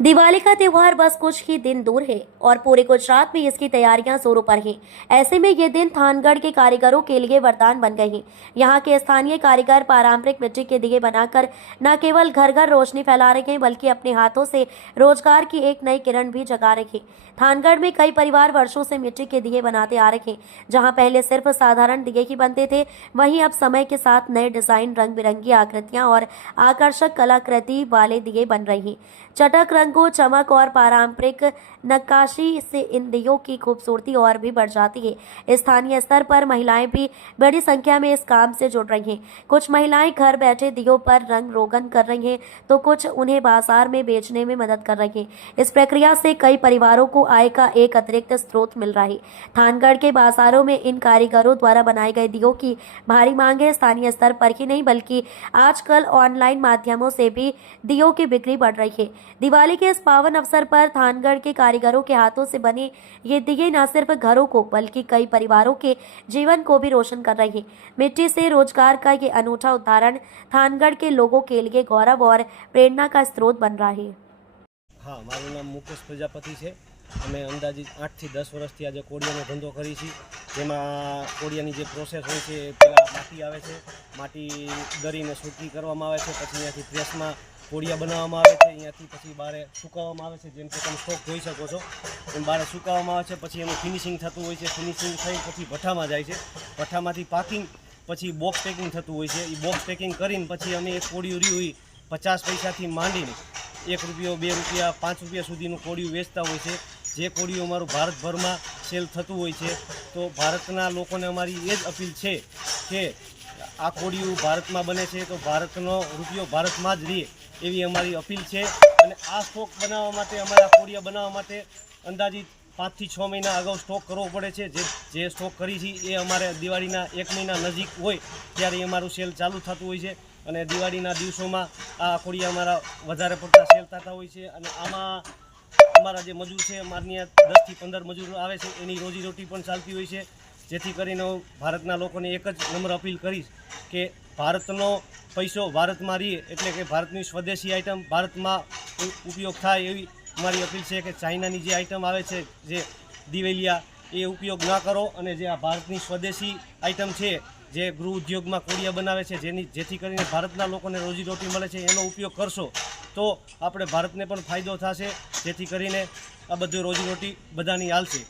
दिवाली का त्यौहार बस कुछ ही दिन दूर है और पूरे गुजरात में इसकी तैयारियां जोरों पर हैं। ऐसे में ये दिन थानगढ़ के कारीगरों के लिए वरदान बन गए हैं। यहाँ के स्थानीय कारीगर पारंपरिक मिट्टी के दिए बनाकर न केवल घर घर रोशनी फैला रहे हैं बल्कि अपने हाथों से रोजगार की एक नई किरण भी जगा रहे हैं। थानगढ़ में कई परिवार वर्षों से मिट्टी के दिए बनाते आ रहे हैं। जहाँ पहले सिर्फ साधारण दिए ही बनते थे, वहीं अब समय के साथ नए डिजाइन, रंग बिरंगी आकृतियां और आकर्षक कलाकृति वाले दिए बन रहे हैं। चटक रंगों, चमक और पारंपरिक नक्काशी से इन दियों की खूबसूरती और भी बढ़ जाती है। स्थानीय स्तर पर महिलाएं भी बड़ी संख्या में इस काम से जुड़ रही हैं। कुछ महिलाएं घर बैठे दियों पर रंग रोगन कर रही हैं, तो कुछ उन्हें बाजार में बेचने में मदद कर रही हैं। इस प्रक्रिया से कई परिवारों को आय का एक अतिरिक्त स्रोत मिल रहा है। थानगढ़ के बाजारों में इन कारीगरों द्वारा बनाए गए दियों की भारी मांग है। स्थानीय स्तर पर ही नहीं बल्कि आजकल ऑनलाइन माध्यमों से भी दियों की बिक्री बढ़ रही है। दिवाली के इस पावन अवसर पर थानगढ़ के कारीगरों के हाथों से बने ये दिए न सिर्फ घरों को बल्कि कई परिवारों के जीवन को भी रोशन कर रहे हैं। मिट्टी से रोजगार का ये अनूठा उदाहरण थानगढ़ के लोगों के लिए गौरव और प्रेरणा का स्रोत बन रहा है। हाँ, माરું नाम मुकेश प्रजापति है। અમે અંદાજિત 8 થી 10 વર્ષથી આજે કોડિયાનો ધંધો કરી છીએ, જેમાં કોડિયાની જે પ્રોસેસ હોય છે પહેલાં માટી આવે છે, માટી દરીને સૂકી કરવામાં આવે છે, પછી અહીંયાથી પ્રેસમાં કોડિયા બનાવવામાં આવે છે, અહીંયાથી પછી બહાર સુકાવવામાં આવે છે, જેમ કે તમે સ્ટોક જોઈ શકો છો એમ બહાર સુકાવવામાં આવે છે, પછી એનું ફિનિશિંગ થતું હોય છે, ફિનિશિંગ થઈ પછી ભઠ્ઠામાં જાય છે, ભઠ્ઠામાંથી પાકિંગ પછી બોક્સ પેકિંગ થતું હોય છે, એ બોક્સ પેકિંગ કરીને પછી અમે એક કોડિયું રહ્યું હોય 50 પૈસાથી માંડીને 1 રૂપિયો 2 રૂપિયા 5 રૂપિયા સુધીનું કોડિયું વેચતા હોય છે। જે કોડિયું અમારું ભારતભરમાં સેલ થતું હોય છે, તો ભારતના લોકોને અમારી એ જ અપીલ છે કે આ કોડિયું ભારતમાં બને છે તો ભારતનો રૂપિયો ભારતમાં જ રહે, એવી અમારી અપીલ છે। અને આ સ્ટોક બનાવવા માટે, અમારા કોડિયા બનાવવા માટે અંદાજિત 5 થી 6 મહિના અગાઉ સ્ટોક કરવો પડે છે। જે સ્ટોક કરી છે એ અમારે દિવાળીના 1 મહિના નજીક હોય ત્યારે અમારું સેલ ચાલુ થતું હોય છે। અને દિવાળીના દિવસોમાં આ કોડિયા અમારા વધારે પડતા સેલ થતા હોય છે। અને આમાં અમારા જે મજૂર છે, અમારી 10 થી 15 મજૂર આવે છે, એની રોજીરોટી પણ ચાલતી હોય છે। જેથી કરીને હું ભારતના લોકોને એક જ નમ્ર અપીલ કરીશ કે ભારતનો પૈસો ભારતમાં રહે, એટલે કે ભારતની સ્વદેશી આઇટમ ભારતમાં ઉપયોગ થાય એવી અમારી અપીલ છે। કે ચાઇનાની જે આઇટમ આવે છે, જે દિવેલિયા, એ ઉપયોગ ના કરો અને જે આ ભારતની સ્વદેશી આઇટમ છે, જે ગૃહ ઉદ્યોગમાં કોડિયા બનાવે છે, જેથી કરીને ભારતના લોકોને રોજીરોટી મળે છે, એનો ઉપયોગ કરશો તો આપણે ભારતને પણ ફાયદો થશે, જેથી કરીને આ બધું રોજીરોટી બધાની હાલશે।